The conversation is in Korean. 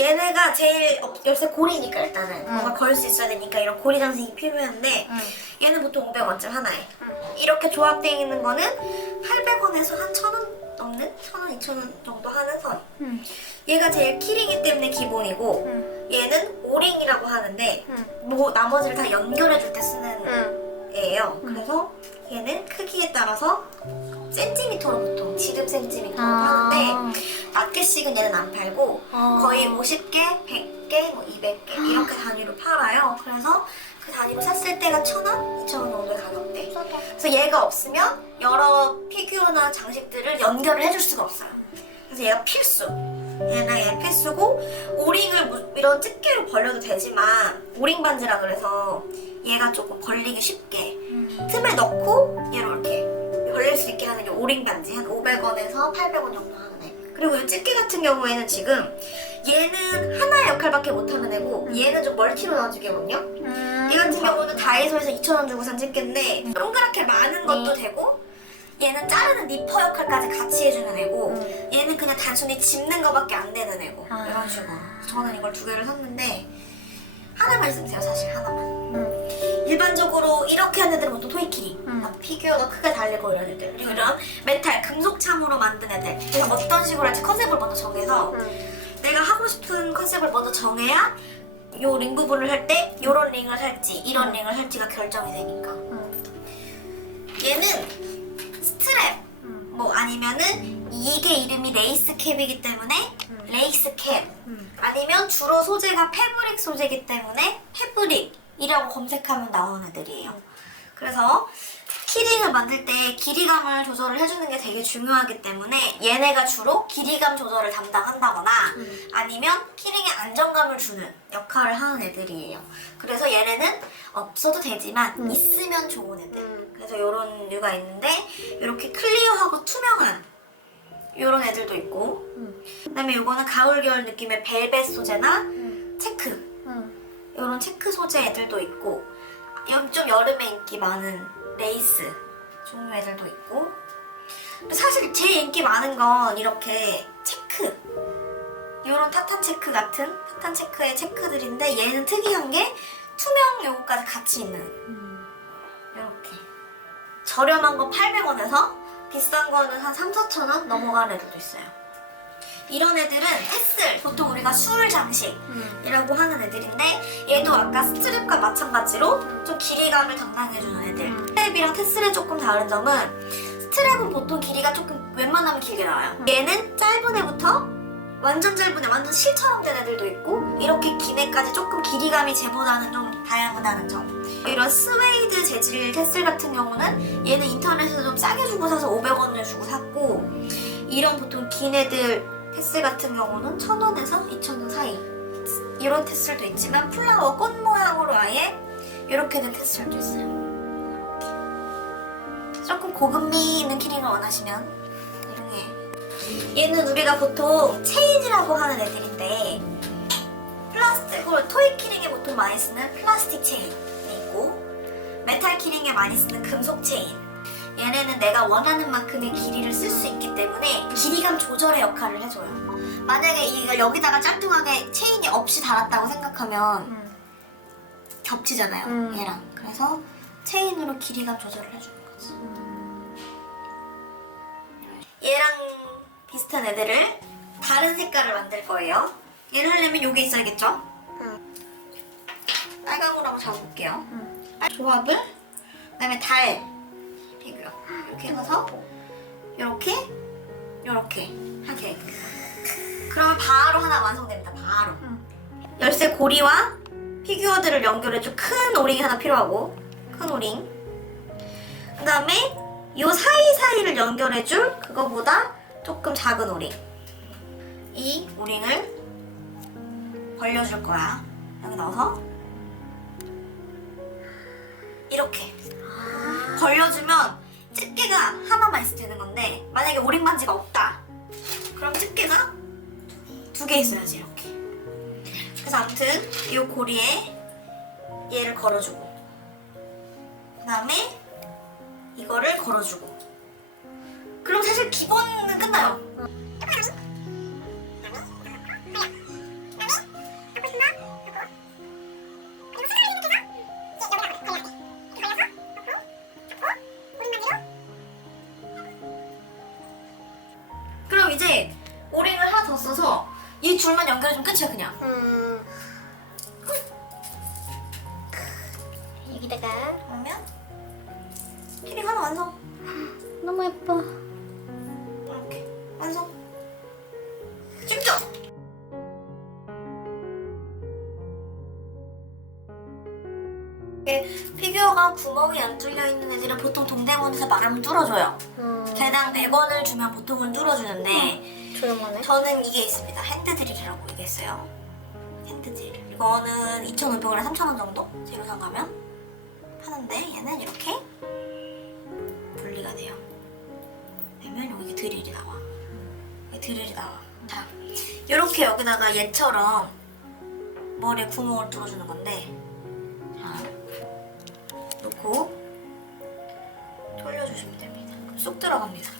얘네가 제일 열쇠 고리니까 일단은 뭔가 걸 수 있어야 되니까 이런 고리 장식이 필요한데 얘는 보통 500원쯤 하나에. 이렇게 조합되어 있는 거는 800원에서 한 1000원 넘는? 1000원, 2000원 정도 하는 선. 얘가 제일 키링이기 때문에 기본이고 얘는 오링이라고 하는데 뭐 나머지를 다 연결해줄 때 쓰는 애예요. 그래서 얘는 크기에 따라서 센티미터로 보통 지름 센티미터로 하는데 몇 개씩은 얘는 안 팔고 거의 50개, 100개, 뭐 200개 이렇게 단위로 팔아요. 그래서 그 단위로 샀을 때가 1000원, 2000원 정도의 가격대. 그래서 얘가 없으면 여러 피규어나 장식들을 연결을 해줄 수가 없어요. 그래서 얘가 필수. 얘가 필수고 오링을 이런 집게로 벌려도 되지만 오링 반지라 그래서 얘가 조금 벌리기 쉽게 틈에 넣고 얘를 이렇게 벌릴 수 있게 하는 게 오링 반지. 한 500원에서 800원 정도 하는 애. 그리고 이 집게 같은 경우에는 지금 얘는 하나의 역할밖에 못하는 애고 얘는 좀 멀티로 나와주거든요. 얘 같은 경우는 다이소에서 2,000원 주고 산 집게인데 동그랗게 많은 것도 되고 얘는 자르는 니퍼 역할까지 같이 해주는 애고 얘는 그냥 단순히 집는 거밖에 안 되는 애고 이런 식으로. 저는 이걸 2개를 샀는데 하나만 있으면 돼요. 사실 하나만. 일반적으로 이렇게 하는 애들은 보통 토이키링 피규어가 크게 달리고 이런 애들, 그리고 이런 메탈, 금속 참으로 만든 애들. 그래서 어떤 식으로 할지 컨셉을 먼저 정해서 내가 하고 싶은 컨셉을 먼저 정해야 요 링 부분을 할 때 요런 링을 살지 이런 링을 살지가 결정이 되니까. 얘는 스트랩 뭐 아니면은 이게 이름이 레이스 캡이기 때문에 레이스 캡 아니면 주로 소재가 패브릭 소재이기 때문에 패브릭이라고 검색하면 나오는 애들이에요. 그래서 키링을 만들 때 길이감을 조절을 해주는 게 되게 중요하기 때문에 얘네가 주로 길이감 조절을 담당한다거나 아니면 키링에 안정감을 주는 역할을 하는 애들이에요. 그래서 얘네는 없어도 되지만 있으면 좋은 애들. 그래서 이런 류가 있는데 이렇게 클리어하고 투명한 이런 애들도 있고 그다음에 이거는 가을 겨울 느낌의 벨벳 소재나 체크 이런 체크 소재 애들도 있고 좀 여름에 인기 많은 레이스 종류 애들도 있고 사실 제일 인기 많은 건 이렇게 체크 이런 타탄 체크 같은 타탄 체크의 체크들인데 얘는 특이한 게 투명 요거까지 같이 있는 이렇게 저렴한 건 800원에서 비싼 거는 한 3,000~4,000원 넘어가는 애들도 있어요. 이런 애들은 테슬, 보통 우리가 술 장식이라고 하는 애들인데 얘도 아까 스트랩과 마찬가지로 좀 길이감을 담당해주는 애들. 스트랩이랑 테슬의 조금 다른 점은 스트랩은 보통 길이가 조금 웬만하면 길게 나와요. 얘는 짧은 애부터 완전 짧은 애, 완전 실처럼 된 애들도 있고 이렇게 긴 애까지 조금 길이감이 쟤보다는 좀 다양하다는 점. 이런 스웨이드 재질 테슬 같은 경우는 얘는 인터넷에서 좀 싸게 주고 사서 500원을 주고 샀고 이런 보통 긴 애들 테슬 같은 경우는 1,000원에서 2,000원 사이 이런 테슬도 있지만 플라워 꽃 모양으로 아예 이렇게 된 테슬도 있어요. 조금 고급미 있는 키링을 원하시면 이런 애. 얘는 우리가 보통 체인이라고 하는 애들인데 플라스틱으로 토이 키링에 보통 많이 쓰는 플라스틱 체인이 있고 메탈 키링에 많이 쓰는 금속 체인. 얘네는 내가 원하는 만큼의 길이를 쓸 수 있기 때문에 길이감 조절의 역할을 해줘요. 만약에 이걸 여기다가 짤뚱하게 체인이 없이 달았다고 생각하면 겹치잖아요, 얘랑. 그래서 체인으로 길이감 조절을 해주는 거지. 얘랑 비슷한 애들을 다른 색깔을 만들 거예요. 얘를 하려면 요게 있어야겠죠? 빨강으로 한번 잡아볼게요. 조합을 그다음에 달 피규어 이렇게 해서 이렇게 하게. 그러면 바로 하나 완성됩니다. 바로. 열쇠 고리와 피규어들을 연결해줄 큰 오링이 하나 필요하고 큰 오링. 그다음에 이 사이사이를 연결해줄 그거보다 조금 작은 오링. 이 오링을 벌려줄 거야. 여기 넣어서 이렇게 벌려주면 집게가 하나만 있어도 되는 건데 만약에 오링 반지가 없다 그럼 집게가 2개 있어야지 이렇게. 그래서 아무튼 이 고리에 얘를 걸어주고 그 다음에 이거를 걸어주고 그럼 사실 기본은 끝나요. 완성. 너무 예뻐. 이렇게 완성. 직접. 피규어가 구멍이 안 뚫려 있는 애들은 보통 동대문에서 말하면 뚫어줘요. 개당 100원을 주면 보통은 뚫어주는데 저렴하네. 저는 이게 있습니다. 핸드드릴이라고 이게 있어요. 핸드드릴. 이거는 2,500원에 3,000원 정도 재료상 가면 하는데 얘는 이렇게 분리가 돼요. 되면 여기 드릴이 나와. 여기 드릴이 나와. 자, 이렇게 여기다가 얘처럼 머리에 구멍을 뚫어주는 건데 자, 놓고 돌려주시면 됩니다. 그럼 쏙 들어갑니다.